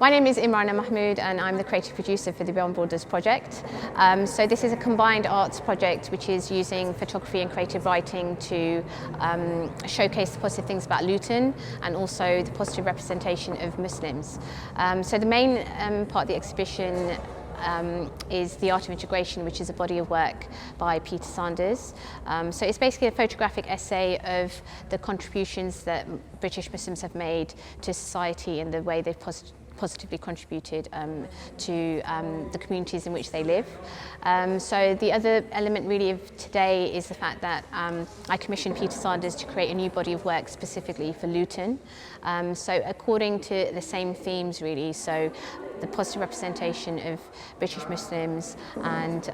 My name is Imrana Mahmood and I'm the creative producer for the Beyond Borders project. So this is a combined arts project which is using photography and creative writing to showcase the positive things about Luton and also the positive representation of Muslims. So the main part of the exhibition is The Art of Integration, which is a body of work by Peter Sanders. So it's basically a photographic essay of the contributions that British Muslims have made to society and the way they've positively contributed to the communities in which they live. So the other element really of today is the fact that I commissioned Peter Sanders to create a new body of work specifically for Luton. So according to the same themes really, so the positive representation of British Muslims, and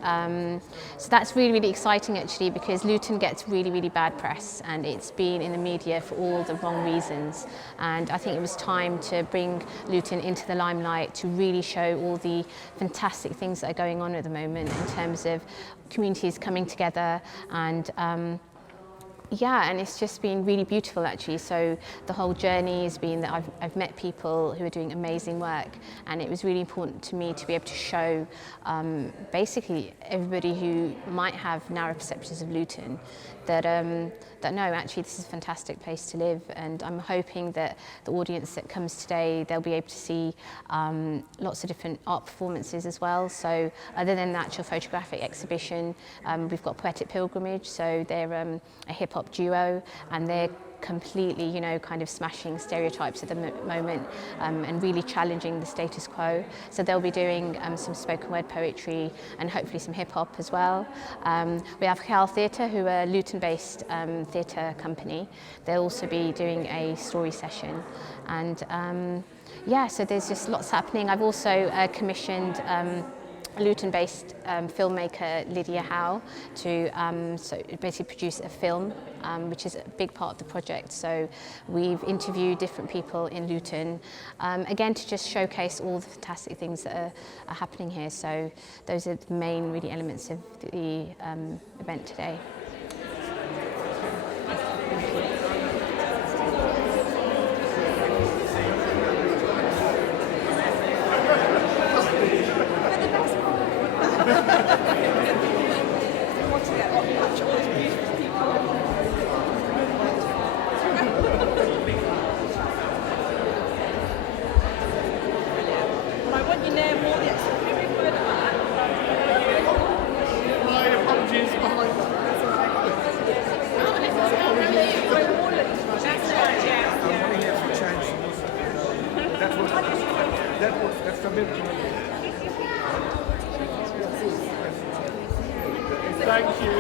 so that's really exciting actually, because Luton gets really bad press and it's been in the media for all the wrong reasons, and I think it was time to bring Luton into the limelight to really show all the fantastic things that are going on at the moment in terms of communities coming together, and yeah, and it's just been really beautiful actually. So the whole journey has been that I've met people who are doing amazing work, and it was really important to me to be able to show basically everybody who might have narrow perceptions of Luton that no, actually this is a fantastic place to live, and I'm hoping that the audience that comes today, they'll be able to see lots of different art performances as well. So other than the actual photographic exhibition, we've got Poetic Pilgrimage, so they're a hip-hop duo, and they're completely, you know, kind of smashing stereotypes at the moment and really challenging the status quo. So they'll be doing some spoken word poetry and hopefully some hip hop as well. We have Khayaal Theatre, who are a Luton-based theatre company. They'll also be doing a story session, and yeah, so there's just lots happening. I've also commissioned Luton-based filmmaker Lydia Howe to so basically produce a film, which is a big part of the project. So we've interviewed different people in Luton, again to just showcase all the fantastic things that are happening here. So those are the main really elements of the event today. That's the bit. Thank you.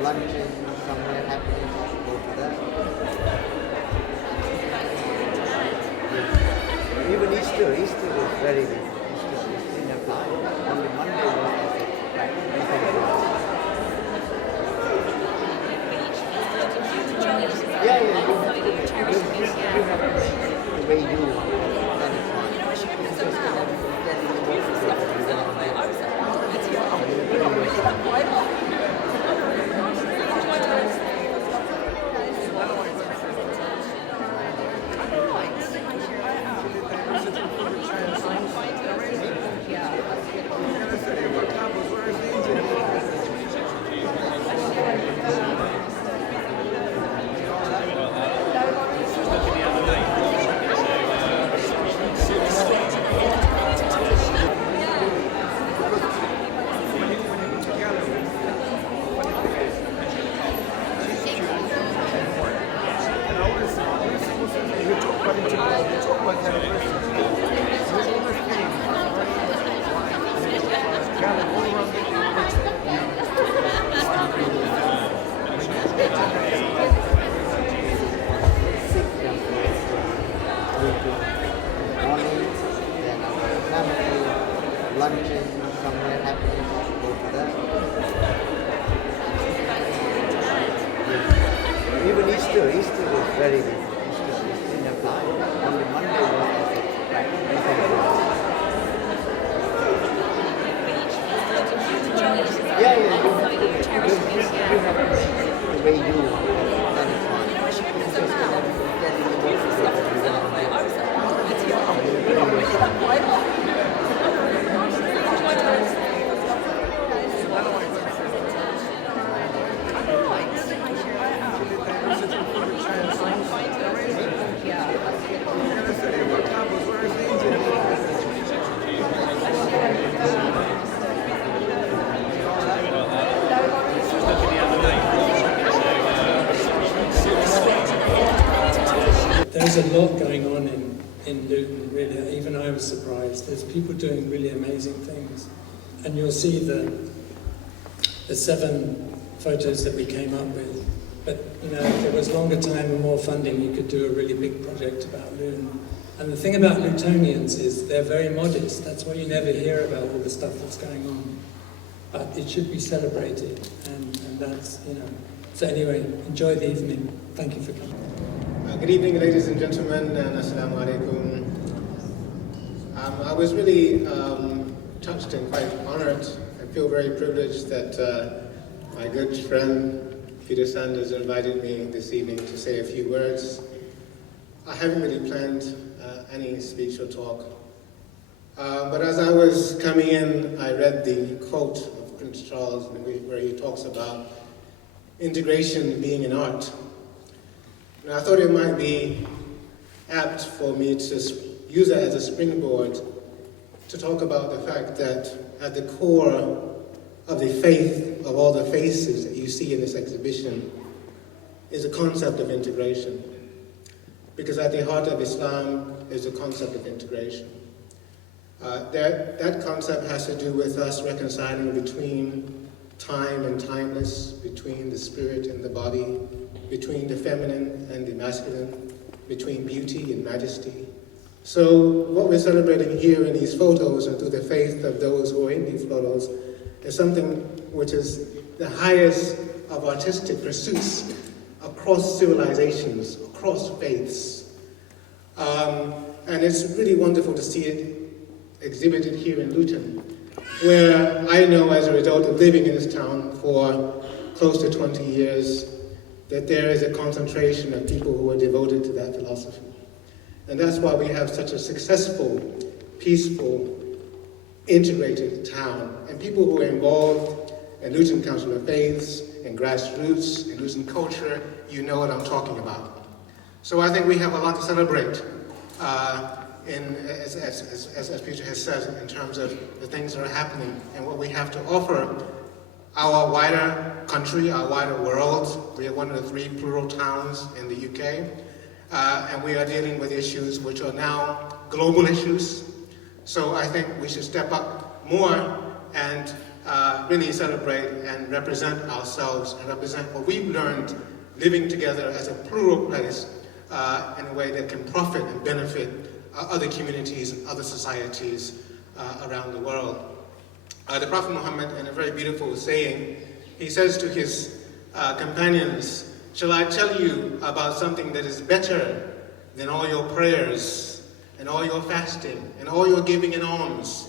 Luncheon somewhere happening, go to that. Even Easter is very big. Easter is in a plan. Only Monday was yeah, you have to the way you want. That is fine. Easter is very big. Easter is in a fly. Only Monday was yeah, you have the way you want it. That is fine. There's a lot going on in Luton, really. Even I was surprised. There's people doing really amazing things. And you'll see the 7 photos that we came up with. But, you know, if there was longer time and more funding, you could do a really big project about Luton. And the thing about Lutonians is they're very modest. That's why you never hear about all the stuff that's going on. But it should be celebrated, and that's, you know. So anyway, enjoy the evening. Thank you for coming. Good evening, ladies and gentlemen, and assalamu alaikum. I was really touched and quite honored. I feel very privileged that my good friend Peter Sanders invited me this evening to say a few words. I haven't really planned any speech or talk, but as I was coming in, I read the quote of Prince Charles where he talks about integration being an art. And I thought it might be apt for me to use that as a springboard to talk about the fact that at the core of the faith of all the faces that you see in this exhibition is a concept of integration. Because at the heart of Islam is a concept of integration. That concept has to do with us reconciling between time and timeless, between the spirit and the body, between the feminine and the masculine, between beauty and majesty. So what we're celebrating here in these photos and through the faith of those who are in these photos is something which is the highest of artistic pursuits across civilizations, across faiths. And it's really wonderful to see it exhibited here in Luton, where I know as a result of living in this town for close to 20 years, that there is a concentration of people who are devoted to that philosophy. And that's why we have such a successful, peaceful, integrated town. And people who are involved in Luton Council of Faiths, in grassroots, in Luton culture, you know what I'm talking about. So I think we have a lot to celebrate, as Peter has said, in terms of the things that are happening and what we have to offer our wider country, our wider world. We are one of the 3 plural towns in the UK, and we are dealing with issues which are now global issues. So I think we should step up more and really celebrate and represent ourselves and represent what we've learned living together as a plural place in a way that can profit and benefit other communities and other societies around the world. The Prophet Muhammad, in a very beautiful saying, he says to his companions, "Shall I tell you about something that is better than all your prayers and all your fasting and all your giving in alms?"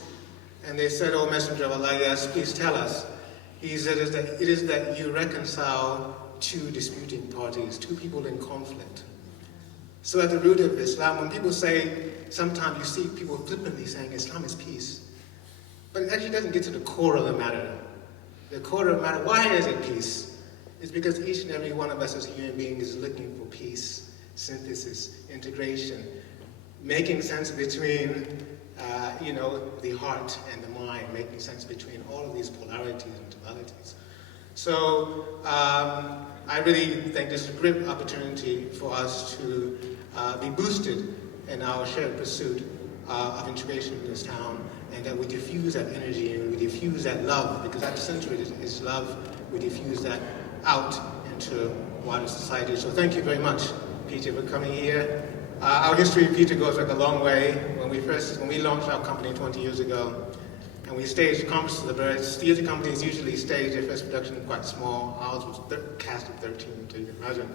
And they said, "O Messenger of Allah, yes, please tell us." He said, "It is that you reconcile 2 disputing parties, 2 people in conflict." So at the root of Islam, when people say, sometimes you see people flippantly saying Islam is peace, but it actually doesn't get to the core of the matter. The core of the matter, why is it peace? It's because each and every one of us as human beings is looking for peace, synthesis, integration, making sense between the heart and the mind, making sense between all of these polarities and dualities. So I really think this is a great opportunity for us to be boosted in our shared pursuit of integration in this town, and that we diffuse that energy and we diffuse that love, because at the center of it is love. We diffuse that out into wider society. So thank you very much, Peter, for coming here. Our history, Peter, goes back a long way. When we launched our company 20 years ago, and we staged Compass of the Birds. Theatre companies usually stage their first production quite small. Ours was cast of 13, so you can imagine.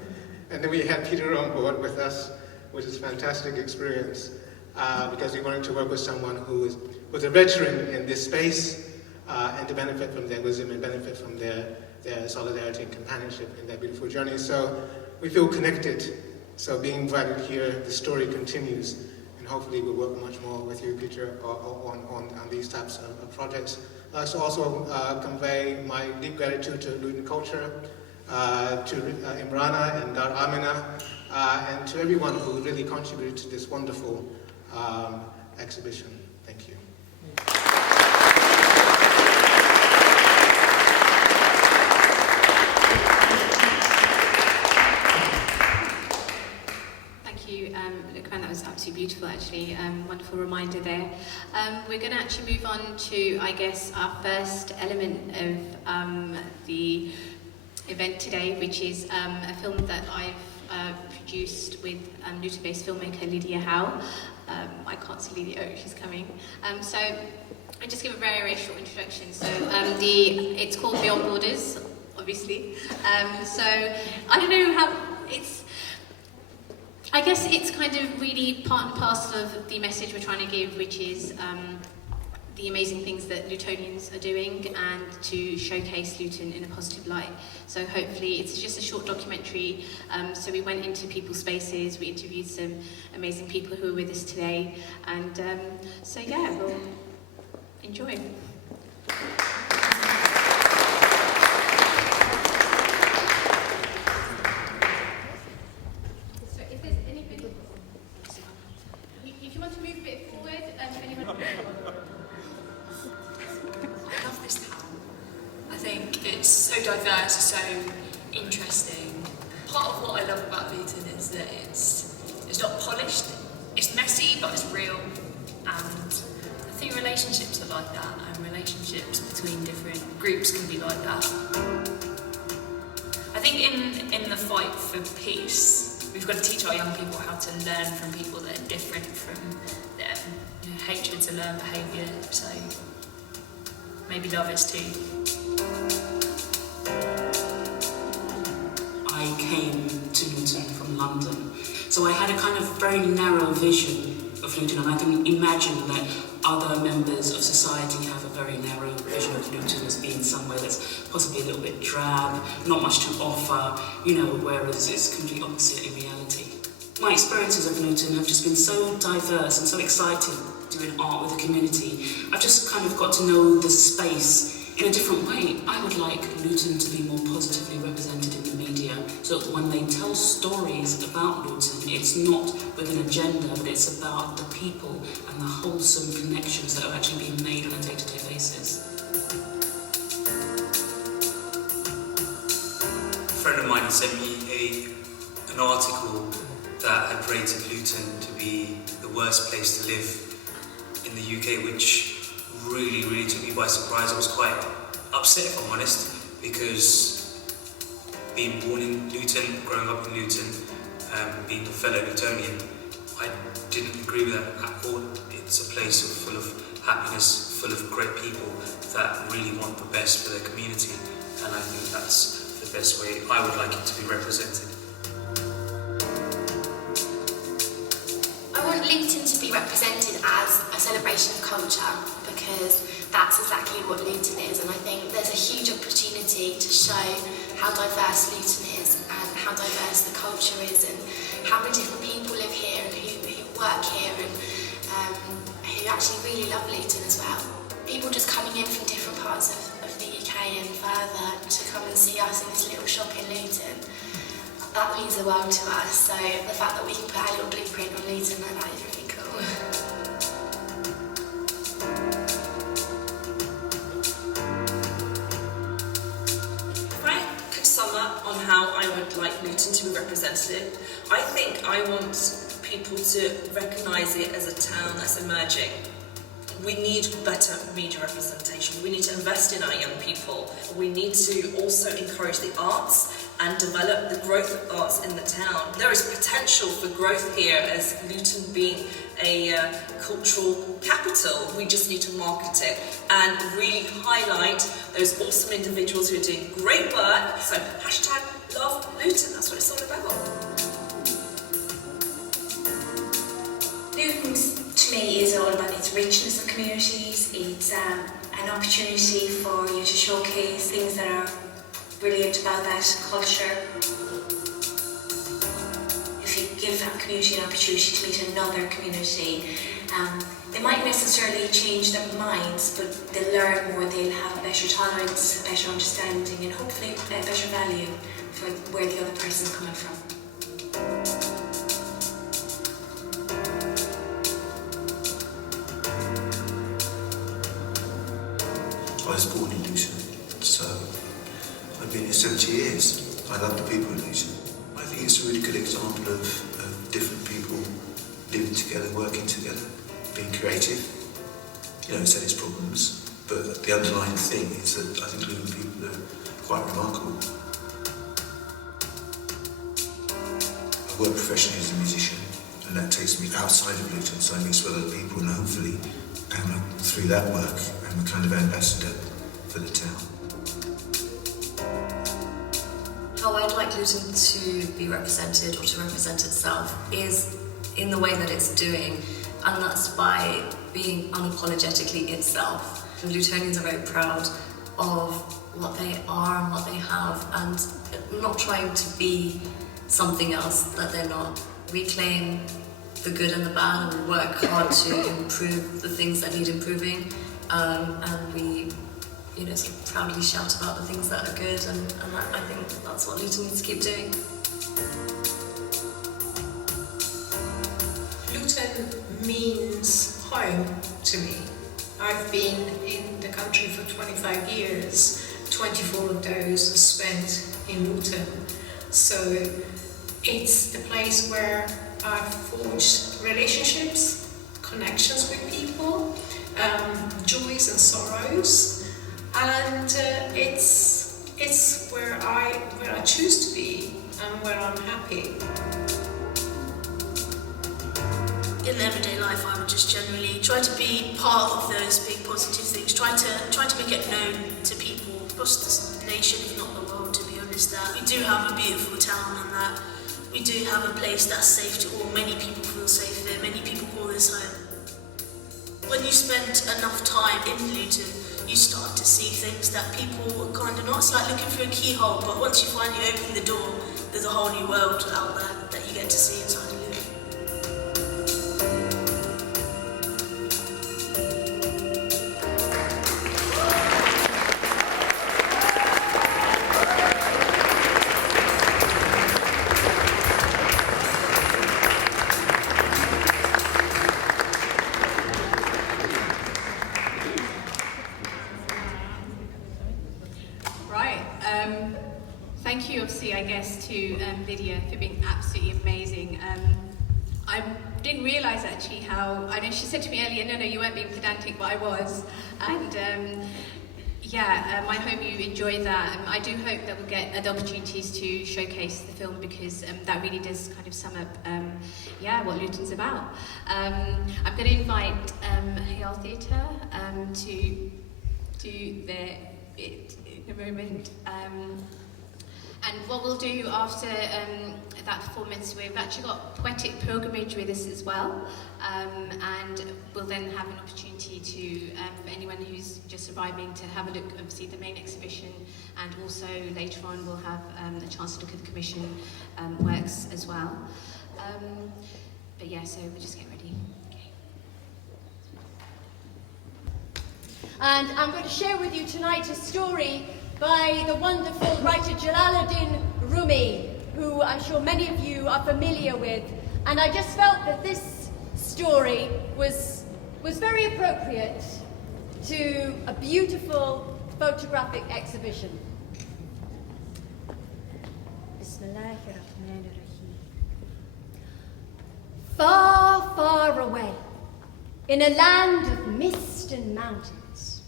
And then we had Peter on board with us, which is a fantastic experience because we wanted to work with someone who was a veteran in this space and to benefit from their wisdom and benefit from their solidarity and companionship in their beautiful journey. So we feel connected. So being invited here, the story continues, and hopefully we'll work much more with you, Peter, on these types of projects. I'd like to also convey my deep gratitude to Luton Culture, to Imrana and Dar Amina, and to everyone who really contributed to this wonderful exhibition. Thank you. That was absolutely beautiful, actually. Wonderful reminder there. We're going to actually move on to, I guess, our first element of the event today, which is a film that I've produced with Luton-based filmmaker Lydia Howe. I can't see Lydia. Oh, she's coming. So I'll just give a very, very short introduction. So it's called Beyond Borders, obviously. So I don't know how I guess it's kind of really part and parcel of the message we're trying to give, which is the amazing things that Lutonians are doing and to showcase Luton in a positive light. So hopefully it's just a short documentary. So we went into people's spaces, we interviewed some amazing people who are with us today, and so yeah, we'll enjoy. Diverse, so interesting. Part of what I love about Luton is that it's not polished, it's messy, but it's real. And I think relationships are like that, and relationships between different groups can be like that. I think in the fight for peace, we've got to teach our young people how to learn from people that are different from them. Hatred's a learned behaviour, so maybe love is too. I came to Luton from London, so I had a kind of very narrow vision of Luton, and I can imagine that other members of society have a very narrow vision of Luton as being somewhere that's possibly a little bit drab, not much to offer, whereas it's completely opposite in reality. My experiences of Luton have just been so diverse and so exciting doing art with the community. I've just kind of got to know the space in a different way. I would like Luton to be more positively represented in the media, so that when they tell stories about Luton, it's not with an agenda, but it's about the people and the wholesome connections that are actually being made on a day-to-day basis. A friend of mine sent me an article that had rated Luton to be the worst place to live in the UK, which really, really took me by surprise. I was quite upset, if I'm honest, because being born in Luton, growing up in Luton, being a fellow Lutonian, I didn't agree with that at all. It's a place full of happiness, full of great people that really want the best for their community, and I think that's the best way I would like it to be represented. I want Luton to be represented as a celebration of culture, because that's exactly what Luton is, and I think there's a huge opportunity to show how diverse Luton is and how diverse the culture is, and how many different people live here and who work here, and who actually really love Luton as well. People just coming in from different parts of the UK and further to come and see us in this little shop in Luton, that means the world to us. So the fact that we can put our little blueprint on Luton like that is really cool. On how I would like Luton to be represented, I think I want people to recognise it as a town that's emerging. We need better media representation. We need to invest in our young people. We need to also encourage the arts and develop the growth of arts in the town. There is potential for growth here as Luton being a cultural capital. We just need to market it and really highlight those awesome individuals who are doing great work. So love Luton. That's what it's all about. Luton, to me, is all about its richness of communities. It's an opportunity for you to showcase things that are brilliant about that culture. If you give that community an opportunity to meet another community, they might necessarily change their minds, but they'll learn more, they'll have a better tolerance, a better understanding, and hopefully a better value for where the other person's coming from. I was born in Luton, so I've been here 70 years. I love the people in Luton. I think it's a really good example of different people living together, working together, being creative. You know, it's had its problems, but the underlying thing is that I think Luton people are quite remarkable. I work professionally as a musician, and that takes me outside of Luton, so I mix with other people, and hopefully, through that work, I'm a kind of ambassador for the town. How I'd like Luton to be represented, or to represent itself, is in the way that it's doing, and that's by being unapologetically itself. And Lutonians are very proud of what they are and what they have, and not trying to be something else that they're not. We claim the good and the bad, and we work hard to improve the things that need improving, and we, you know, sort of proudly shout about the things that are good, and I think that's what Luton needs to keep doing. Luton means home to me. I've been in the country for 25 years, 24 of those are spent in Luton. So it's the place where I've forged relationships, connections with people, joys and sorrows, and it's where I choose to be and where I'm happy. In everyday life, I would just generally try to be part of those big positive things. Try to make it known to people across the nation, if not the world, to be honest, that we do have a beautiful town and that we do have a place that's safe to all. Many people feel safe there. Many people call this home. When you spend enough time in Luton, you start to see things that people are kind of not. It's like looking through a keyhole, but once you finally open the door, there's a whole new world out there that you get to see inside of Luton. Thank you, obviously, I guess, to Lydia for being absolutely amazing. I didn't realise actually how, I know she said to me earlier, no, you weren't being pedantic, but I was. And I hope you enjoyed that. I do hope that we'll get other opportunities to showcase the film, because that really does kind of sum up, what Luton's about. I'm going to invite Khayaal Theatre to do their bit in a moment. And what we'll do after that performance, we've actually got Poetic Pilgrimage with us as well, and we'll then have an opportunity to, for anyone who's just arriving, to have a look, obviously, the main exhibition, and also later on we'll have a chance to look at the commission works as well. So we'll just get ready. Okay. And I'm going to share with you tonight a story by the wonderful writer Jalaluddin Rumi, who I'm sure many of you are familiar with. And I just felt that this story was very appropriate to a beautiful photographic exhibition. Bismillahirrahmanirrahim. Far, far away, in a land of mist and mountains,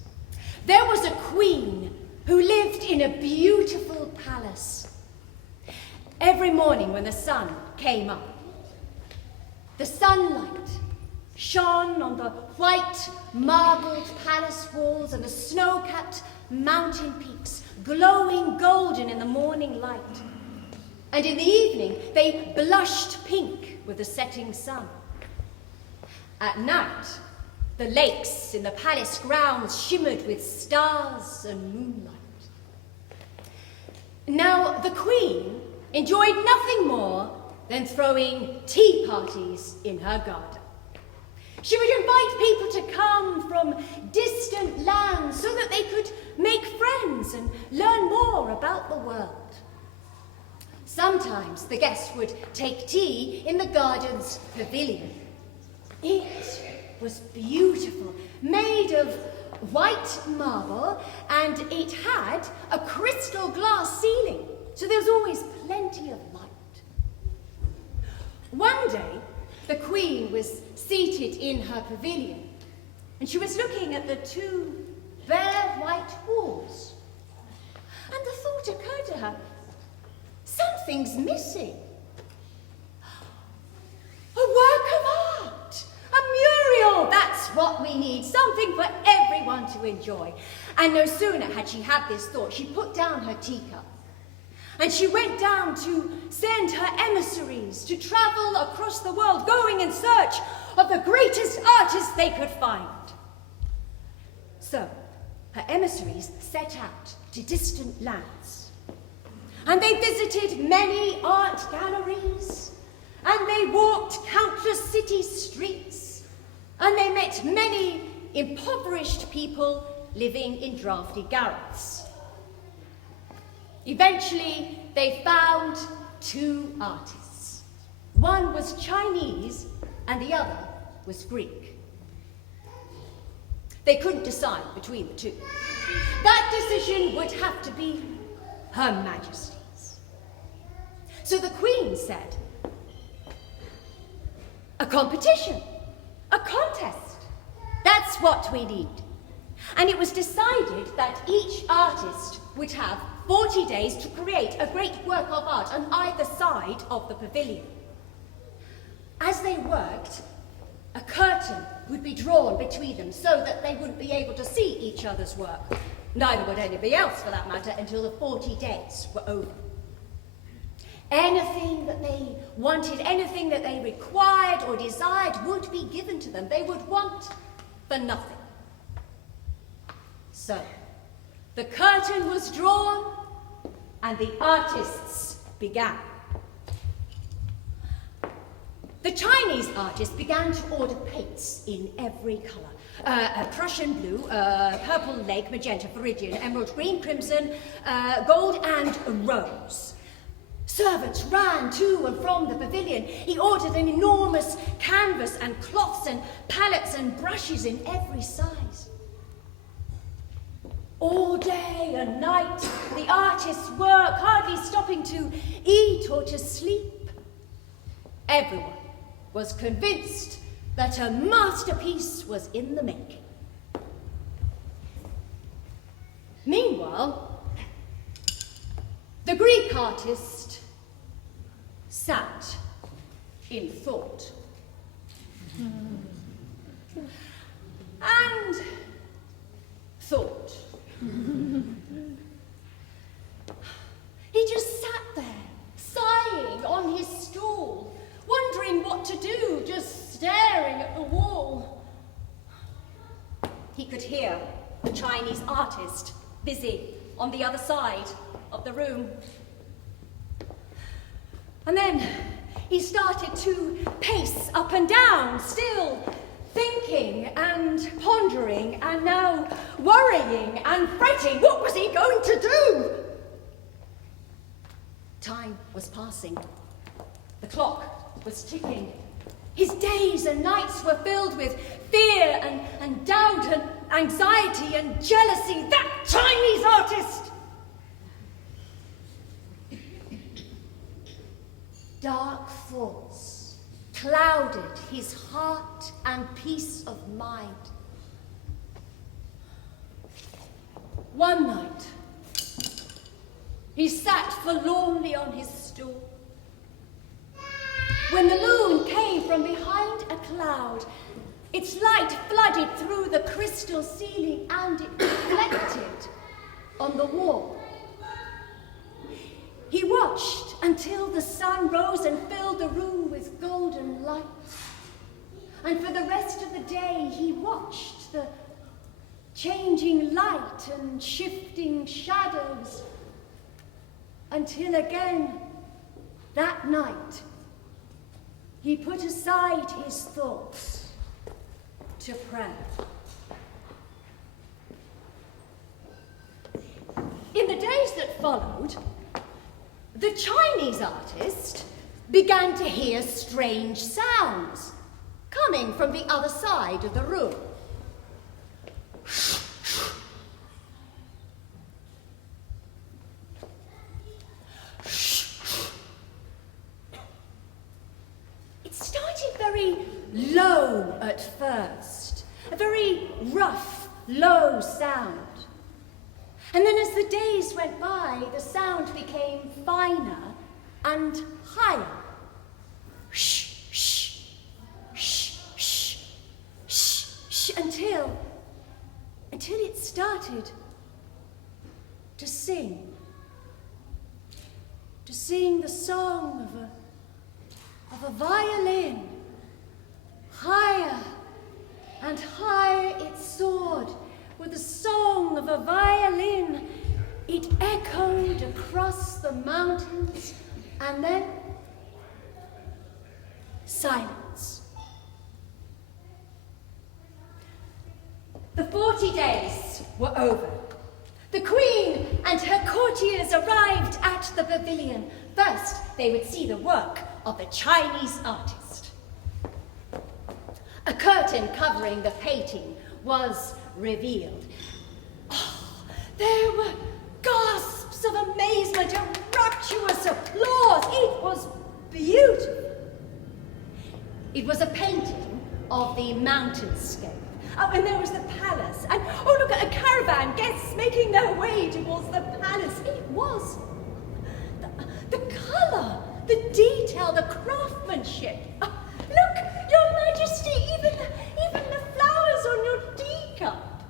there was a queen who lived in a beautiful palace. Every morning when the sun came up, the sunlight shone on the white marbled palace walls and the snow-capped mountain peaks, glowing golden in the morning light. and in the evening they blushed pink with the setting sun. At night, the lakes in the palace grounds shimmered with stars and moonlight. Now, the Queen enjoyed nothing more than throwing tea parties in her garden. She would invite people to come from distant lands so that they could make friends and learn more about the world. Sometimes the guests would take tea in the garden's pavilion. It was beautiful, made of white marble, and it had a crystal glass ceiling, so there was always plenty of light. One day, the Queen was seated in her pavilion, and she was looking at the two bare white walls. And the thought occurred to her, something's missing. A work of art, a mural, that's what we need, something for everyone to enjoy. And no sooner had she had this thought, she put down her teacup. And she went down to send her emissaries to travel across the world, going in search of the greatest artists they could find. So, her emissaries set out to distant lands. And they visited many art galleries, and they walked countless city streets, and they met many impoverished people living in drafty garrets. Eventually, they found two artists. One was Chinese and the other was Greek. They couldn't decide between the two. That decision would have to be Her Majesty's. So the Queen said, a competition, a contest. That's what we need. And it was decided that each artist would have 40 days to create a great work of art on either side of the pavilion. As they worked, a curtain would be drawn between them so that they wouldn't be able to see each other's work. Neither would anybody else, for that matter, until the 40 days were over. Anything that they wanted, anything that they required or desired would be given to them. They would want for nothing. So, the curtain was drawn and the artists began. The Chinese artists began to order paints in every colour. Prussian blue, purple lake, magenta, viridian, emerald green, crimson, gold and rose. Servants ran to and from the pavilion. He ordered an enormous canvas and cloths and palettes and brushes in every size. All day and night, the artists work, hardly stopping to eat or to sleep. Everyone was convinced that a masterpiece was in the making. Meanwhile, the Greek artist sat in thought. And thought. He just sat there, sighing on his stool, wondering what to do, just staring at the wall. He could hear the Chinese artist busy on the other side of the room. And then he started to pace up and down, still thinking and pondering and now worrying and fretting. What was he going to do? Time was passing. The clock was ticking. His days and nights were filled with fear and doubt and anxiety and jealousy. That Chinese artist! Dark thoughts clouded his heart and peace of mind. One night, he sat forlornly on his stool. When the moon came from behind a cloud, its light flooded through the crystal ceiling and it reflected on the wall. He watched until the sun rose and filled the room with golden light. And for the rest of the day, he watched the changing light and shifting shadows, until again, that night, he put aside his thoughts to prayer. In the days that followed, the Chinese artist began to hear strange sounds coming from the other side of the room. It started very low at first, a very rough, low sound. And then as the days went by, the sound became finer and higher. Shh, shh, shh, shh, shh, shh, until it started to sing the song of a violin. Higher and higher it soared. With the song of a violin, it echoed across the mountains, and then silence. The 40 days were over. The Queen and her courtiers arrived at the pavilion. First, they would see the work of the Chinese artist. A curtain covering the painting was revealed. Oh, there were gasps of amazement and rapturous applause. It was beautiful. It was a painting of the mountainscape. Oh, and there was the palace. And oh, look at a caravan, guests making their way towards the palace. It was the colour, the detail, the craftsmanship. Oh, look, Your Majesty, even the flowers on your teacup.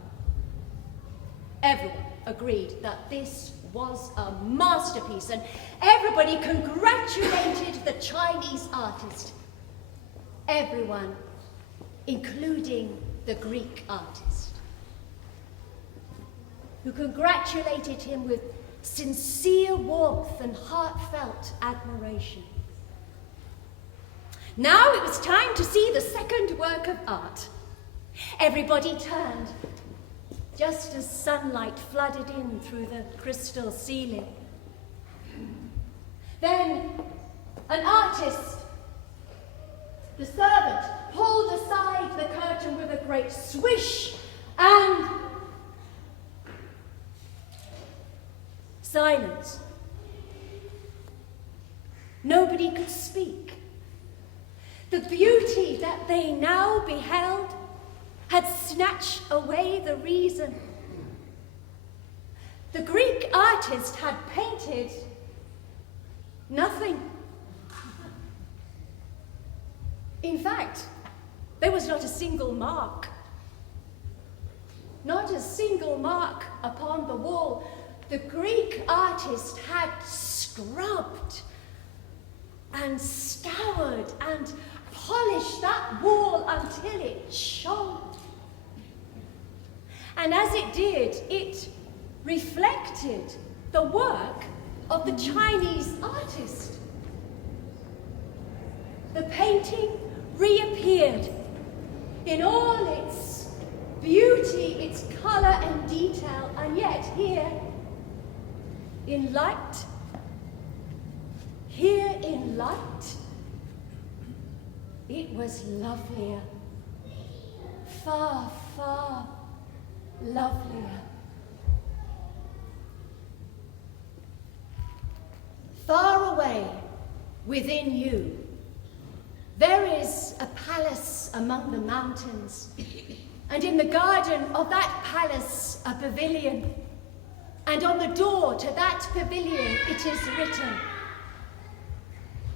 Everyone agreed that this was a masterpiece, and everybody congratulated the Chinese artist. Everyone, including the Greek artist, who congratulated him with sincere warmth and heartfelt admiration. Now it was time to see the second work of art. Everybody turned, just as sunlight flooded in through the crystal ceiling. Then an artist, the servant, pulled aside the curtain with a great swish, and silence. Nobody could speak. The beauty that they now beheld had snatched away the reason. The Greek artist had painted nothing. In fact, there was not a single mark. Not a single mark upon the wall. The Greek artist had scrubbed and scoured and polished that wall until it shone. And as it did, it reflected the work of the Chinese artist. The painting reappeared in all its beauty, its colour and detail, and yet here in light, it was lovelier, far, far lovelier. Far away within you, there is a palace among the mountains, and in the garden of that palace a pavilion, and on the door to that pavilion it is written,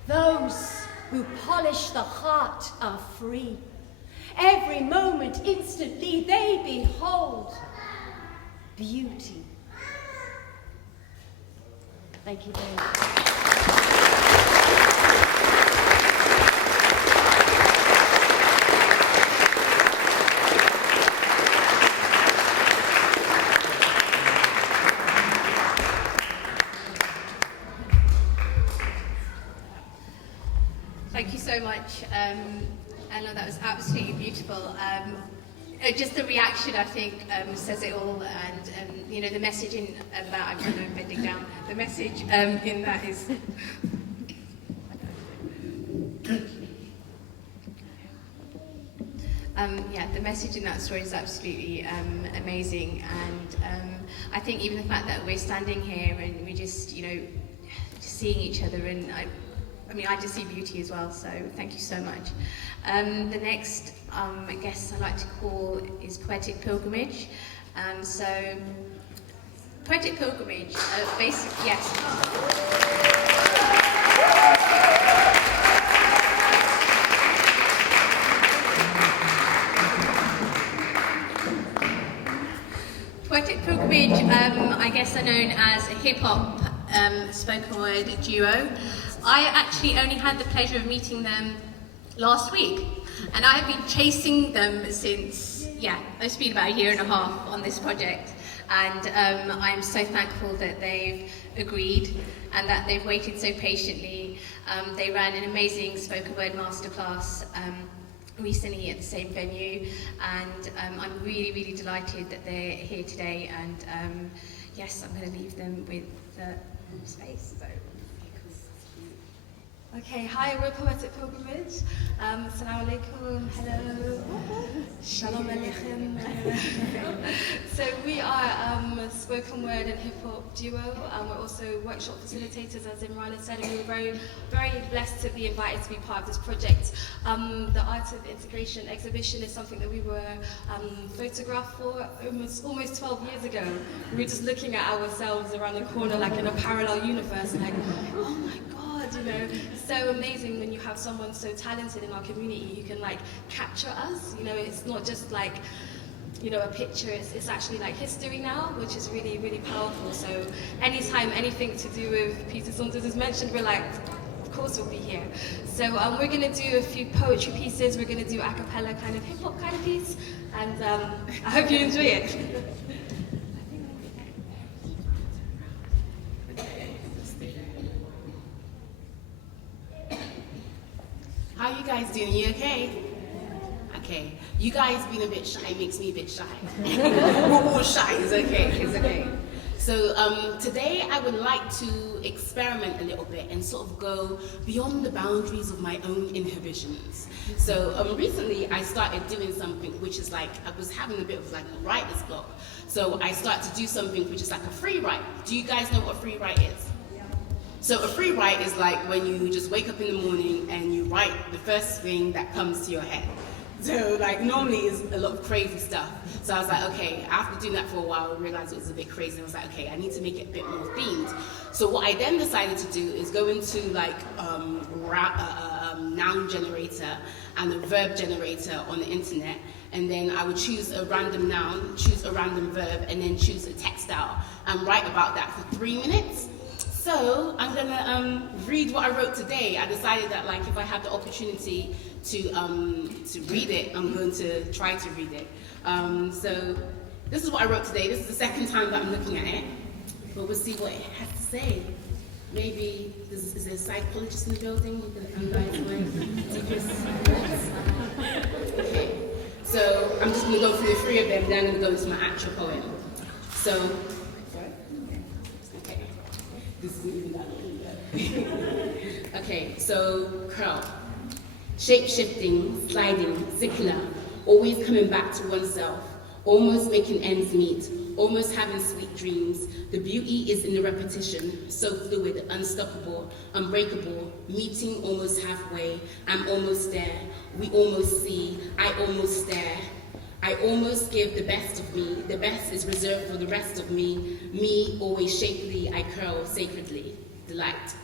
"Those who polish the heart are free. Every moment, instantly, they behold beauty." Thank you very much. much. Ella, that was absolutely beautiful. Just the reaction, I think, says it all, and you know, the message in that, I'm bending down, the message in that is... yeah, the message in that story is absolutely amazing, and I think even the fact that we're standing here and we're just, you know, just seeing each other, and I mean, I just see beauty as well, so thank you so much. The next guest I'd like to call is Poetic Pilgrimage. So, Poetic Pilgrimage, basically, yes. Poetic Pilgrimage, I guess, are known as a hip-hop spoken word duo. I actually only had the pleasure of meeting them last week, and I have been chasing them since, it's been about a year and a half on this project, and I'm so thankful that they've agreed and that they've waited so patiently. They ran an amazing spoken word masterclass recently at the same venue, and I'm really, really delighted that they're here today, and yes, I'm going to leave them with the space. So. Okay, hi, we're Poetic Pilgrimage. Assalamu alaikum, hello, shalom aleichem. So we are a spoken word and hip hop duo. We're also workshop facilitators, as Imrana said, and we were very, very blessed to be invited to be part of this project. The Art of Integration exhibition is something that we were photographed for almost 12 years ago. We were just looking at ourselves around the corner, like in a parallel universe, like, oh my God, you know, so amazing when you have someone so talented in our community who can like capture us. You know, it's not just like, you know, a picture, it's actually like history now, which is really, really powerful. So anytime anything to do with Peter Saunders is mentioned, we're like, of course we'll be here. So we're going to do a few poetry pieces, we're going to do a cappella kind of hip hop kind of piece, and I hope you enjoy it. How you guys doing? You okay? Okay. You guys being a bit shy makes me a bit shy. We're all shy. It's okay. It's okay. So today I would like to experiment a little bit and sort of go beyond the boundaries of my own inhibitions. So recently I started doing something which is like, I was having a bit of like a writer's block. So I started to do something which is like a free write. Do you guys know what free write is? So a free write is like when you just wake up in the morning and you write the first thing that comes to your head. So like normally it's a lot of crazy stuff. So I was like, okay, after doing that for a while, I realized it was a bit crazy. I was like, okay, I need to make it a bit more themed. So what I then decided to do is go into like noun generator and a verb generator on the internet. And then I would choose a random noun, choose a random verb, and then choose a text out and write about that for 3 minutes. So I'm gonna read what I wrote today. I decided that like if I have the opportunity to read it, I'm going to try to read it. So this is what I wrote today. This is the second time that I'm looking at it, but we'll see what it has to say. Maybe is there a psychologist in the building who can analyze my deepest thoughts? Okay. So I'm just gonna go through the 3 of them, then I'm gonna go into my actual poem. So. This is even that. Okay, so curl. Shape-shifting, sliding, circular, always coming back to oneself, almost making ends meet, almost having sweet dreams. The beauty is in the repetition, so fluid, unstoppable, unbreakable, meeting almost halfway. I'm almost there, we almost see, I almost stare. I almost give the best of me. The best is reserved for the rest of me. Me, always shapely, I curl sacredly. Delight.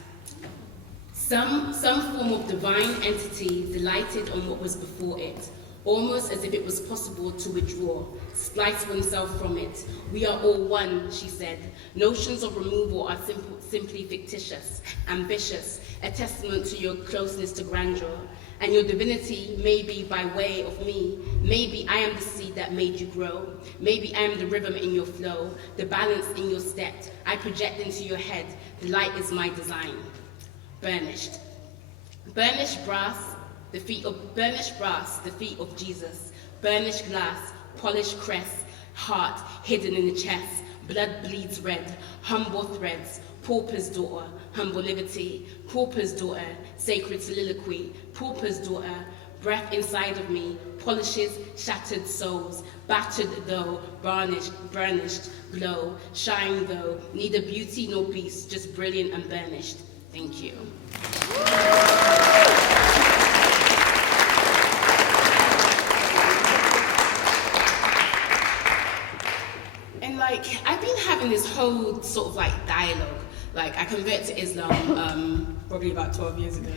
Some form of divine entity delighted on what was before it, almost as if it was possible to withdraw, splice oneself from it. We are all one, she said. Notions of removal are simply fictitious, ambitious, a testament to your closeness to grandeur. And your divinity may be by way of me. Maybe I am the seed that made you grow. Maybe I am the rhythm in your flow, the balance in your step. I project into your head. The light is my design. Burnished. Burnished brass, the feet of burnished brass, the feet of Jesus, burnished glass, polished crest, heart hidden in the chest, blood bleeds red, humble threads, pauper's daughter, humble liberty, pauper's daughter, sacred soliloquy, pauper's daughter, breath inside of me, polishes shattered souls, battered though, burnished, glow, shine though, neither beauty nor peace, just brilliant and burnished. Thank you. And I've been having this whole sort of dialogue. I converted to Islam probably about 12 years ago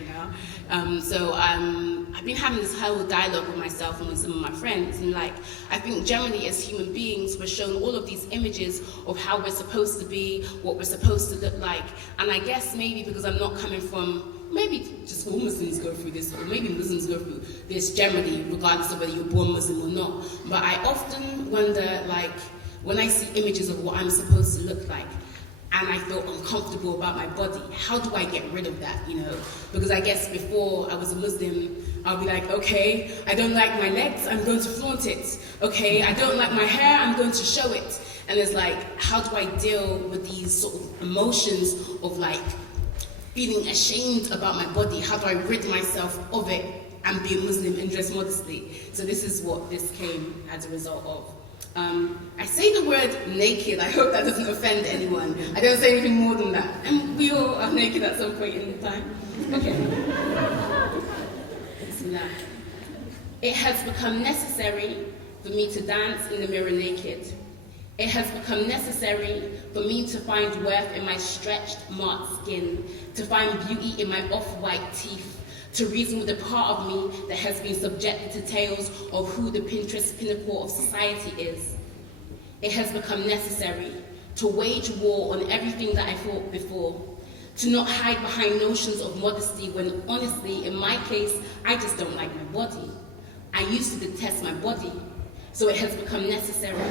now. So I've been having this whole dialogue with myself and with some of my friends. And I think generally as human beings, we're shown all of these images of how we're supposed to be, what we're supposed to look like. And I guess maybe because I'm not coming from, maybe just all Muslims go through this, or maybe Muslims go through this generally, regardless of whether you're born Muslim or not. But I often wonder, when I see images of what I'm supposed to look like, and I feel uncomfortable about my body, how do I get rid of that, Because I guess before I was a Muslim, I'll be like, okay, I don't like my legs, I'm going to flaunt it. Okay, I don't like my hair, I'm going to show it. And it's how do I deal with these sort of emotions of feeling ashamed about my body? How do I rid myself of it and be a Muslim and dress modestly? So this is what this came as a result of. I say the word naked, I hope that doesn't offend anyone. I don't say anything more than that. And we all are naked at some point in time. Okay. Bismillah. It has become necessary for me to dance in the mirror naked. It has become necessary for me to find worth in my stretched, marked skin, to find beauty in my off-white teeth, to reason with the part of me that has been subjected to tales of who the Pinterest pinnacle of society is. It has become necessary to wage war on everything that I thought before, to not hide behind notions of modesty when honestly, in my case, I just don't like my body. I used to detest my body, so it has become necessary.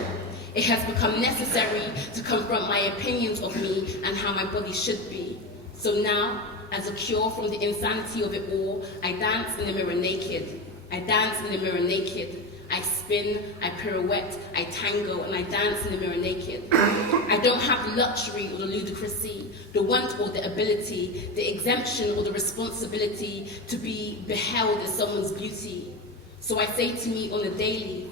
It has become necessary to confront my opinions of me and how my body should be. So now, as a cure from the insanity of it all, I dance in the mirror naked. I dance in the mirror naked. I spin, I pirouette, I tango, and I dance in the mirror naked. I don't have the luxury or the ludicrousy, the want or the ability, the exemption or the responsibility to be beheld as someone's beauty. So I say to me on a daily,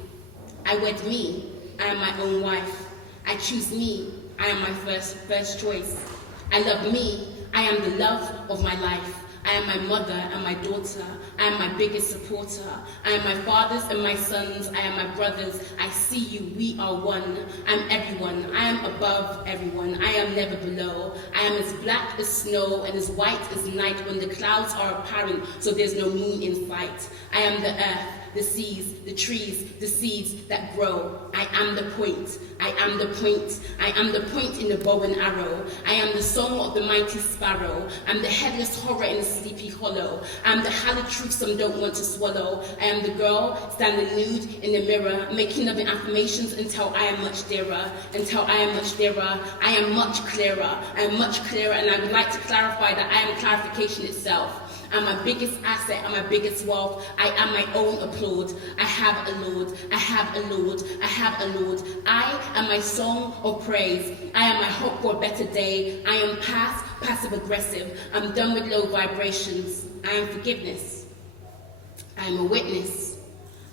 I wed me, I am my own wife. I choose me, I am my first choice. I love me, I am the love of my life. I am my mother and my daughter. I am my biggest supporter. I am my fathers and my sons. I am my brothers. I see you. We are one. I'm everyone. I am above everyone. I am never below. I am as black as snow and as white as night when the clouds are apparent, so there's no moon in sight. I am the earth, the seas, the trees, the seeds that grow. I am the point. I am the point. I am the point in the bow and arrow. I am the song of the mighty sparrow. I'm the headless horror in the sleepy hollow. I'm the hallowed truth some don't want to swallow. I am the girl standing nude in the mirror, making loving affirmations until I am much dearer. Until I am much dearer. I am much clearer. I am much clearer, and I would like to clarify that I am clarification itself. I'm my biggest asset, I'm my biggest wealth. I am my own applaud. I have a Lord, I have a Lord, I have a Lord. I am my song of praise. I am my hope for a better day. I am passive aggressive. I'm done with low vibrations. I am forgiveness. I am a witness.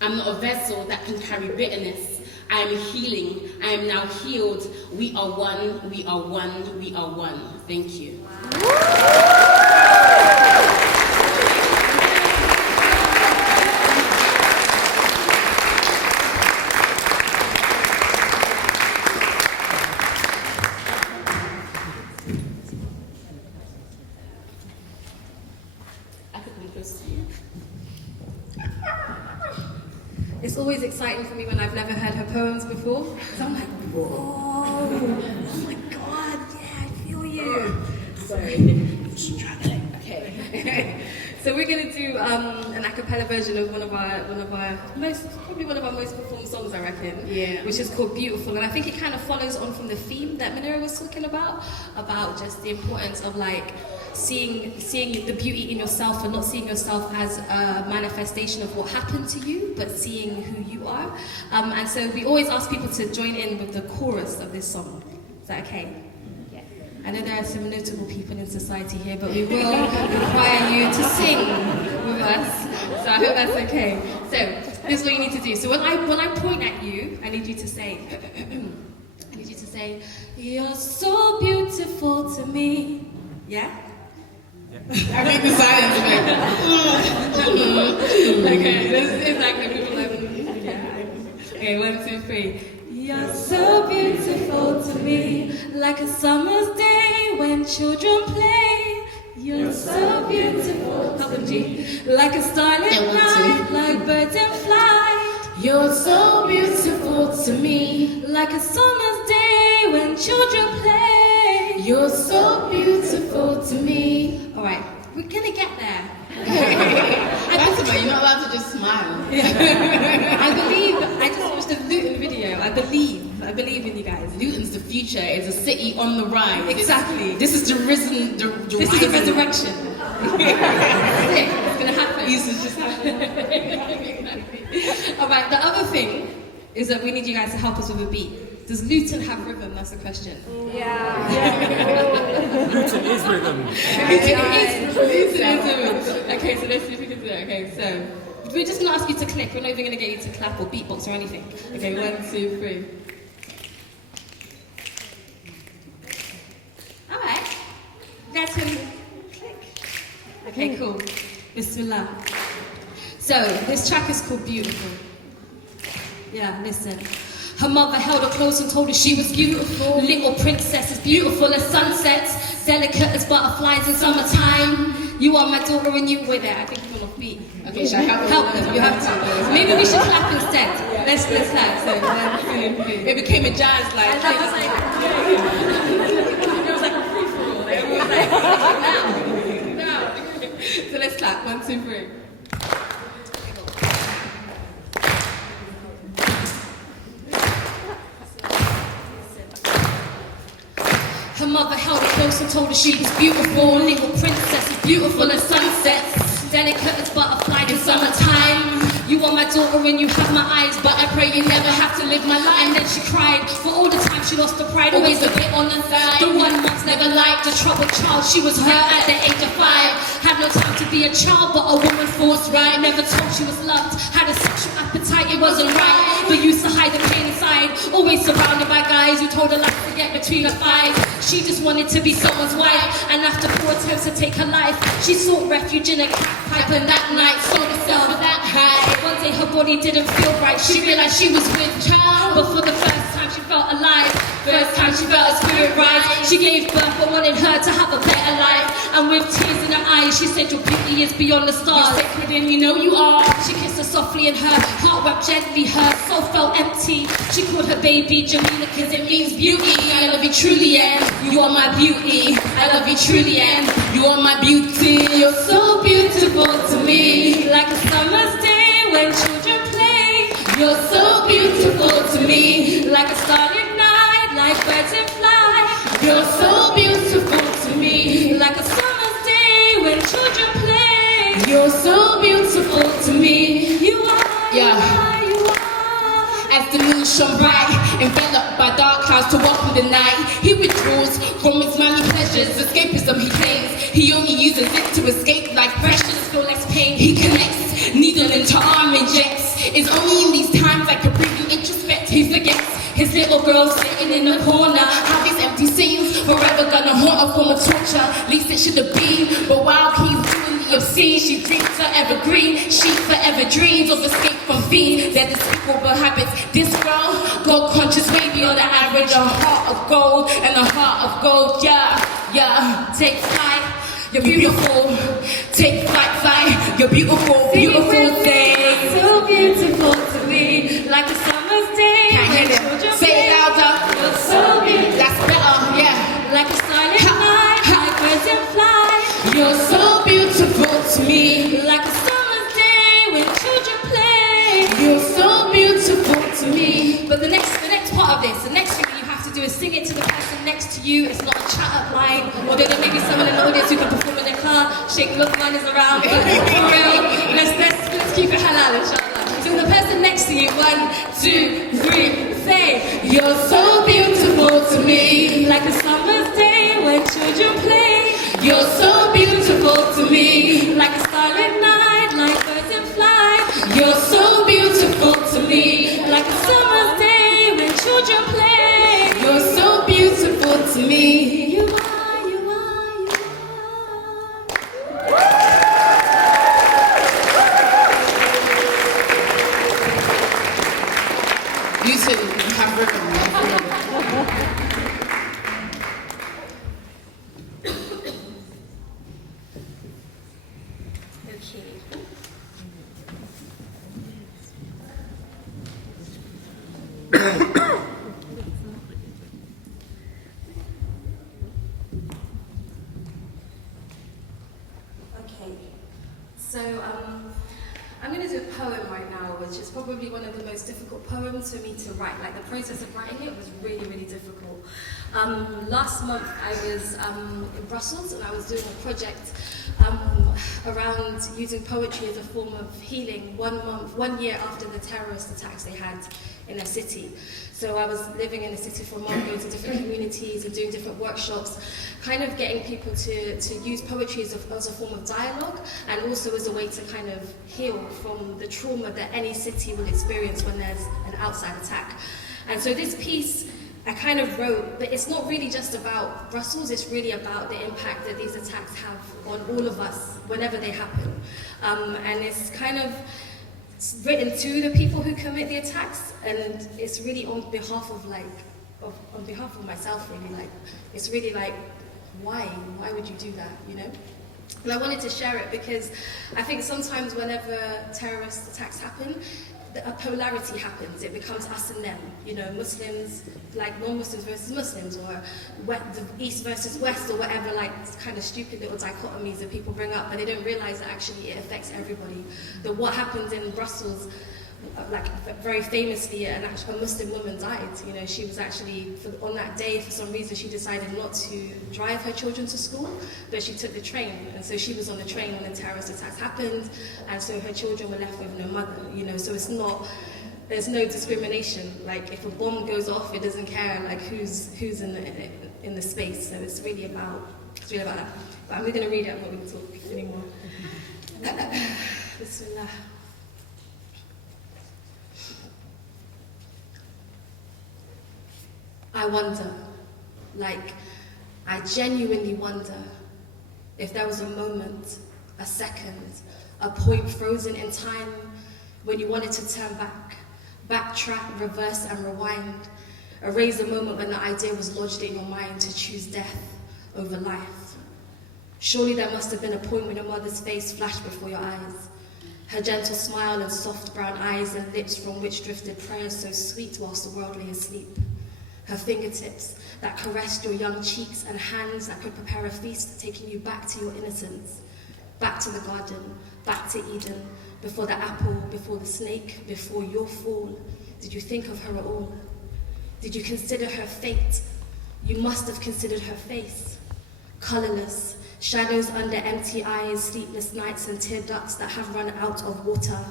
I'm not a vessel that can carry bitterness. I am healing. I am now healed. We are one, we are one, we are one. Thank you. It's always exciting for me when I've never heard her poems before. So I'm like, whoa, oh my God, yeah, I feel you. Sorry, struggling. Okay. So we're going to do an a cappella version of one of our most performed songs, I reckon. Yeah. Which is called Beautiful, and I think it kind of follows on from the theme that Manira was talking about just the importance of like seeing the beauty in yourself and not seeing yourself as a manifestation of what happened to you, but seeing who you are. And so we always ask people to join in with the chorus of this song. Is that okay? Yeah. I know there are some notable people in society here, but we will require you to sing with us. So I hope that's okay. So this is what you need to do. So when I point at you, I need you to say, "You're so beautiful to me." Yeah? I make the silence okay, this is like the people like, yeah. Okay, 1, 2, 3. You're so beautiful to me, like a summer's day when children play. You're so beautiful, help them, G. Like a starlit night, like birds in flight. You're so beautiful to me, like a summer's day when children play. You're so beautiful to me. All right, we're gonna get there. That's about you're not allowed to just smile. I just watched the Luton video. I believe in you guys. Luton's the future. It's a city on the rise. Exactly. This is the risen. This is the resurrection. It's gonna happen. This is just happening. All right. The other thing is that we need you guys to help us with a beat. Does Luton have rhythm? That's the question. Yeah. Luton is rhythm. Luton is rhythm. Okay, so let's see if we can do it. Okay, so we're just gonna ask you to click. We're not even gonna get you to clap or beatbox or anything. Okay, 1, 2, 3. All right. Let him click. Okay, cool. Bismillah. So this track is called Beautiful. Yeah, listen. Her mother held her close and told her she was beautiful. Little princess as beautiful as sunsets, delicate as butterflies in summertime. You are my daughter and you were there. I think you're off beat. Okay, should I help them? You have to. Maybe we should clap instead. Let's clap. So it became a jazz like. It was like a free for all. Everyone was like, now. So let's clap. 1, 2, 3. Her mother held her close and told her she was beautiful. Little princess as beautiful as sunsets, delicate as butterflies in summertime. You are my daughter and you have my eyes, but I pray you never have to live my life. And then she cried for all the time she lost her pride, always a bit on the side. The one once never liked a troubled child. She was hurt at the age of 5. Had no time to be a child, but a woman forced right. Never told she was loved, had a sexual appetite, it wasn't right. But used to hide the pain inside, always surrounded by guys who told her life to get between her thighs. She just wanted to be someone's wife, and after 4 attempts to take her life, she sought refuge in a cat pipe, and that night sold herself that high. One day her body didn't feel right, she realized she was with child, but for the first time she felt alive. First time she felt her spirit rise. She gave birth but wanted her to have a better life, and with tears in her eyes she said your beauty is beyond the stars. You're sacred and you know you are. She kissed her softly and her heart wept gently. Her soul felt empty. She called her baby Jamila cause it means beauty. I love you truly and you are my beauty. I love you truly and you are my beauty. You're so beautiful to me, like a summer's day when children play. You're so beautiful to me, like a starlit night, like birds in flight. You're so beautiful to me, like a summer's day when children play. You're so beautiful to me. You are, you are, you are. As the moon shone bright, enveloped by dark clouds to walk through the night, he withdraws from his manly pleasures. Escapism he claims, he only uses it to escape like pressures, feel less pain. He connects, needle into arm injects. It's only in these times I can breathe and introspect. He forgets his little girl sitting in the corner. How these empty scenes forever gonna haunt her form of torture. Least it should have been, but while he's doing the obscene, she dreams her evergreen. She forever dreams of escape from fiends. They're despicable habits. This girl, gold conscious, way beyond the average. A heart of gold and a heart of gold. Yeah, yeah. Take flight. You're beautiful. Take flight, flight. You're beautiful, beautiful day. So beautiful to me, like a summer's day. Can't hear it. Say it louder. You're so beautiful. That's better, yeah. Like a starlit night, like birds in flight. You're so beautiful to me. part of this. The next thing that you have to do is sing it to the person next to you. It's not a chat-up line, although there may be someone in the audience who can perform in their car. Sheikh Luqman is around, but for real, let's keep it halal, inshallah. So the person next to you, 1, 2, 3, say, you're so beautiful to me, like a summer's day when children play. You're so beautiful to me, like a starlit night, like birds in flight. You're so beautiful to me, like a summer's day when children play. You're so beautiful to me. You are, you are, you are. You two, you have rhythm. I'm going to do a poem right now, which is probably one of the most difficult poems for me to write. Like, the process of writing it was really, really difficult. Last month I was in Brussels, and I was doing a project around using poetry as a form of healing 1 year after the terrorist attacks they had in their city. So I was living in the city for a month, going to different communities and doing different workshops, kind of getting people to use poetry as a form of dialogue, and also as a way to kind of heal from the trauma that any city will experience when there's an outside attack. And so this piece I kind of wrote, but it's not really just about Brussels, it's really about the impact that these attacks have on all of us whenever they happen. And it's kind of written to the people who commit the attacks, and it's really on behalf of on behalf of myself, really. Like, it's really like, why would you do that, you know? And I wanted to share it because I think sometimes whenever terrorist attacks happen, a polarity happens. It becomes us and them, you know, Muslims, like non-Muslims versus Muslims, or the East versus West, or whatever, like kind of stupid little dichotomies that people bring up, but they don't realize that actually it affects everybody. That what happened in Brussels, like very famously, a Muslim woman died. You know, she was actually, on that day, for some reason, she decided not to drive her children to school, but she took the train. And so she was on the train when the terrorist attacks happened, and so her children were left with no mother, you know. So it's not, there's no discrimination. Like, if a bomb goes off, it doesn't care, like, who's in the space. So it's really about that. But I'm going to read it, I'm not going to talk anymore. Bismillah. I wonder, like, I genuinely wonder if there was a moment, a second, a point frozen in time when you wanted to turn back, backtrack, reverse and rewind, erase the moment when the idea was lodged in your mind to choose death over life. Surely there must have been a point when your mother's face flashed before your eyes, her gentle smile and soft brown eyes and lips from which drifted prayers so sweet whilst the world lay asleep. Her fingertips that caressed your young cheeks and hands that could prepare a feast, taking you back to your innocence, back to the garden, back to Eden, before the apple, before the snake, before your fall. Did you think of her at all? Did you consider her fate? You must have considered her face. Colourless, shadows under empty eyes, sleepless nights and tear ducts that have run out of water.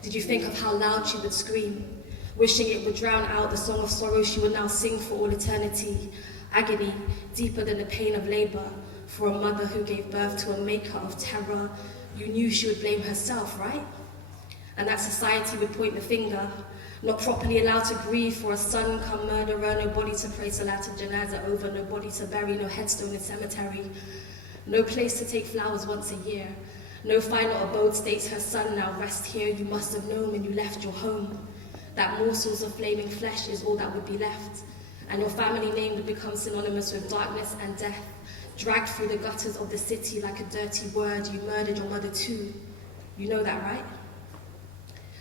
Did you think of how loud she would scream? Wishing it would drown out the song of sorrow she would now sing for all eternity. Agony, deeper than the pain of labour, for a mother who gave birth to a maker of terror. You knew she would blame herself, right? And that society would point the finger, not properly allowed to grieve for a son come murderer, no body to pray salat and janaza over, no body to bury, no headstone in cemetery, no place to take flowers once a year, no final abode states her son now rest here. You must have known when you left your home that morsels of flaming flesh is all that would be left, and your family name would become synonymous with darkness and death, dragged through the gutters of the city like a dirty word. You murdered your mother too. You know that, right?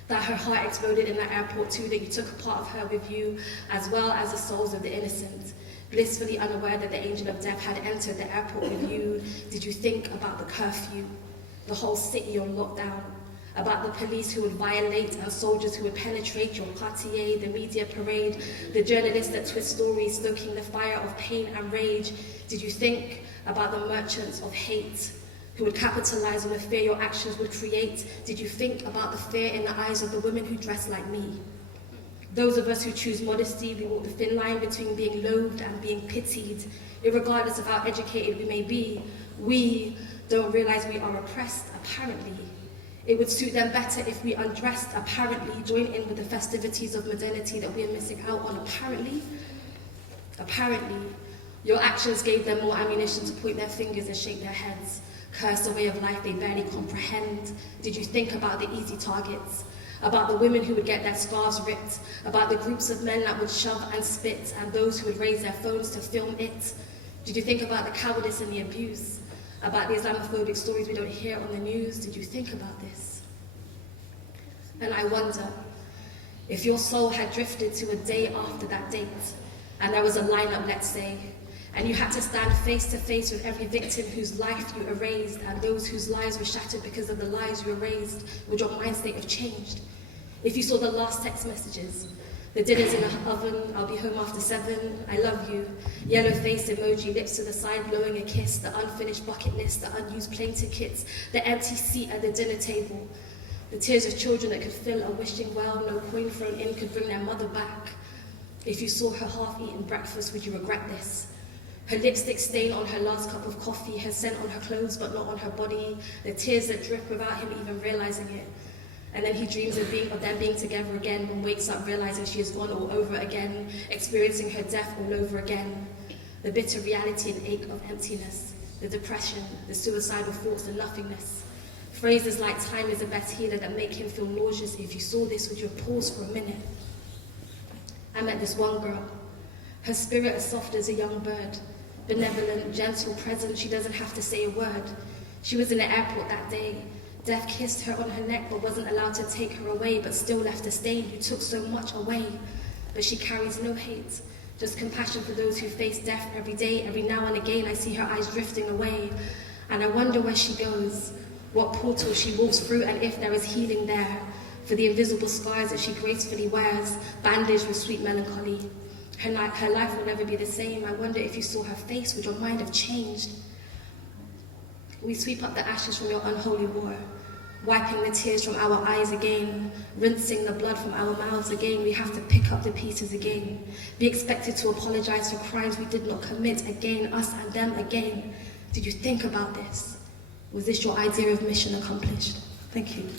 That her heart exploded in that airport too, that you took a part of her with you, as well as the souls of the innocent, blissfully unaware that the angel of death had entered the airport with you. Did you think about the curfew, the whole city on lockdown, about the police who would violate and soldiers who would penetrate your quartier, the media parade, the journalists that twist stories, stoking the fire of pain and rage? Did you think about the merchants of hate who would capitalize on the fear your actions would create? Did you think about the fear in the eyes of the women who dress like me? Those of us who choose modesty, we walk the thin line between being loathed and being pitied. Irregardless of how educated we may be, we don't realize we are oppressed, apparently. It would suit them better if we undressed, apparently, join in with the festivities of modernity that we are missing out on, apparently. Apparently, your actions gave them more ammunition to point their fingers and shake their heads, curse a way of life they barely comprehend. Did you think about the easy targets? About the women who would get their scarves ripped, about the groups of men that would shove and spit, and those who would raise their phones to film it? Did you think about the cowardice and the abuse? About the Islamophobic stories we don't hear on the news? Did you think about this? And I wonder if your soul had drifted to a day after that date, and there was a lineup, let's say, and you had to stand face to face with every victim whose life you erased and those whose lives were shattered because of the lies you erased, would your mind state have changed? If you saw the last text messages, the dinner's in the oven, I'll be home after 7, I love you, yellow face emoji, lips to the side blowing a kiss, the unfinished bucket list, the unused plane tickets, the empty seat at the dinner table, the tears of children that could fill a wishing well, no coin thrown in could bring their mother back. If you saw her half-eaten breakfast, would you regret this? Her lipstick stain on her last cup of coffee, her scent on her clothes but not on her body, the tears that drip without him even realizing it. And then he dreams of them being together again, and wakes up realizing she has gone all over again, experiencing her death all over again. The bitter reality and ache of emptiness, the depression, the suicidal thoughts, the nothingness. Phrases like time is the best healer that make him feel nauseous. If you saw this, would you pause for a minute? I met this one girl. Her spirit as soft as a young bird. Benevolent, gentle, present, she doesn't have to say a word. She was in the airport that day. Death kissed her on her neck but wasn't allowed to take her away, but still left a stain. You took so much away. But she carries no hate, just compassion for those who face death every day. Every now and again I see her eyes drifting away, and I wonder where she goes, what portal she walks through, and if there is healing there for the invisible scars that she gracefully wears, bandaged with sweet melancholy. Her life will never be the same. I wonder if you saw her face, would your mind have changed? We sweep up the ashes from your unholy war, wiping the tears from our eyes again, rinsing the blood from our mouths again. We have to pick up the pieces again, be expected to apologize for crimes we did not commit again, us and them again. Did you think about this? Was this your idea of mission accomplished? Thank you.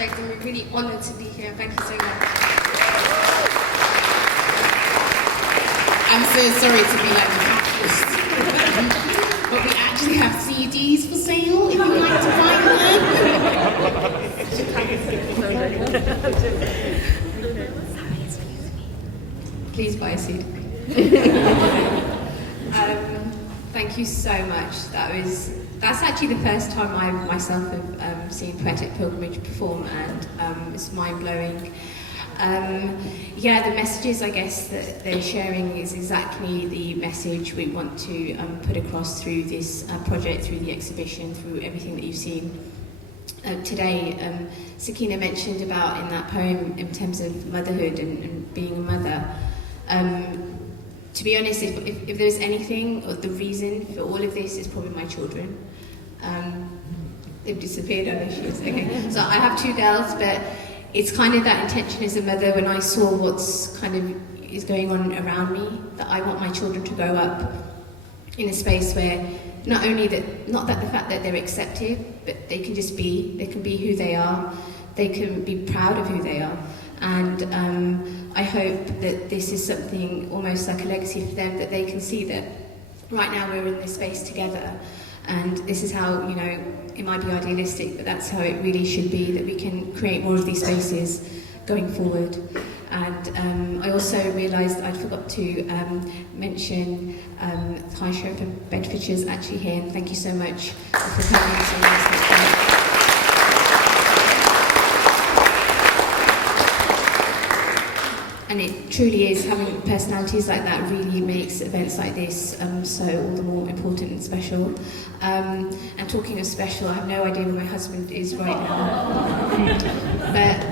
And we're really honoured to be here. Thank you so much. I'm so sorry to be like the capitalist, but we actually have CDs for sale if you'd like to buy them. Please buy a CD. Thank you so much. That's actually the first time I myself have seen Poetic Pilgrimage perform, and it's mind-blowing. The messages, I guess, that they're sharing is exactly the message we want to put across through this project, through the exhibition, through everything that you've seen today. Sakina mentioned about in that poem in terms of motherhood and being a mother. To be honest, if there's anything, or the reason for all of this is probably my children. They've disappeared, I know she is. Okay. So I have 2 girls, but it's kind of that intention as a mother when I saw what's kind of is going on around me, that I want my children to grow up in a space where not that the fact that they're accepted, but they can just be, they can be who they are, they can be proud of who they are. And I hope that this is something almost like a legacy for them, that they can see that right now we're in this space together, and this is how, you know, it might be idealistic, but that's how it really should be, that we can create more of these spaces going forward. And I also realised I forgot to mention High Sheriff of Bedfordshire's actually here, and thank you so much for coming. And it truly is, having personalities like that really makes events like this so all the more important and special. And talking of special, I have no idea where my husband is right now. But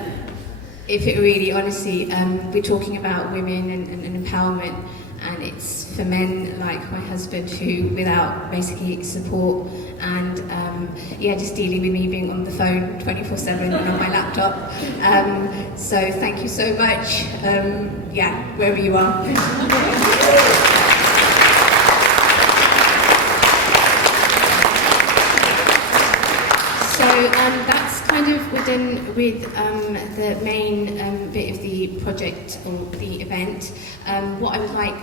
if it really, honestly, we're talking about women and empowerment, and it's for men like my husband who, without basically support and just dealing with me being on the phone 24/7 and on my laptop. So thank you so much, wherever you are. So that's kind of within with the main bit of the project or the event. What I would like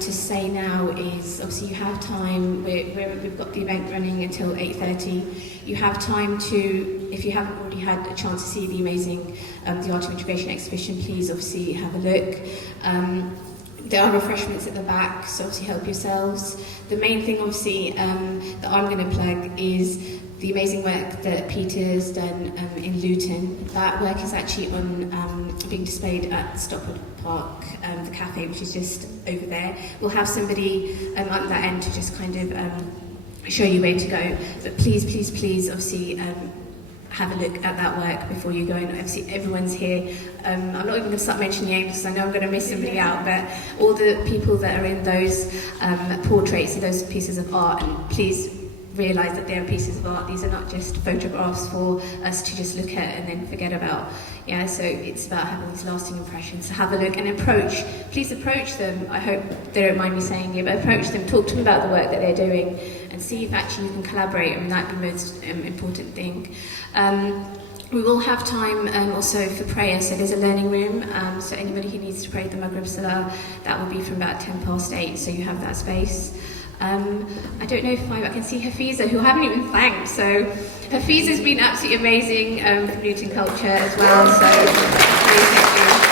to say now is, obviously you have time, we've got the event running until 8:30. You have time to, if you haven't already had a chance to see the amazing The Art of Integration exhibition, please obviously have a look. There are refreshments at the back, so obviously help yourselves. The main thing obviously that I'm going to plug is the amazing work that Peter's done in Luton. That work is actually on being displayed at Stockwood Park, the cafe, which is just over there. We'll have somebody at that end to just kind of show you where to go. But please, please, please, obviously, have a look at that work before you go in. Obviously, everyone's here. I'm not even going to start mentioning names because I know I'm going to miss somebody out, but all the people that are in those portraits and those pieces of art, and please realise that they are pieces of art. These are not just photographs for us to just look at and then forget about. Yeah, so it's about having these lasting impressions. So have a look and approach. Please approach them. I hope they don't mind me saying it, but approach them, talk to them about the work that they're doing, and see if actually you can collaborate. I mean, that's the most important thing. We will have time also for prayer, so there's a learning room, so anybody who needs to pray the Maghrib Salah, that will be from about 8:10, so you have that space. I don't know if I can see Hafiza, who I haven't even thanked, so Hafiza's been absolutely amazing for Luton culture as well, so really thank you.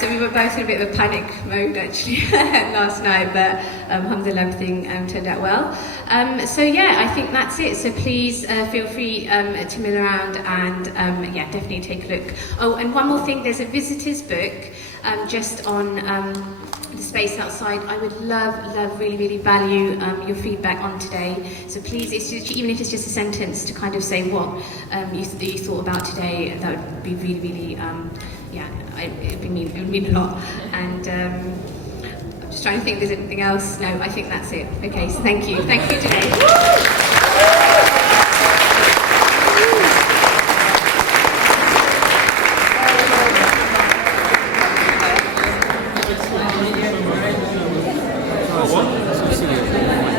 So we were both in a bit of a panic mode actually last night, but alhamdulillah everything turned out well. I think that's it. So please feel free to mill around and definitely take a look. Oh, and one more thing, there's a visitor's book just on the space outside. I would really value your feedback on today. So please, even if it's just a sentence to kind of say what you thought about today, that would be really it would mean a lot. And I'm just trying to think if there's anything else. No, I think that's it. Okay, so thank you today.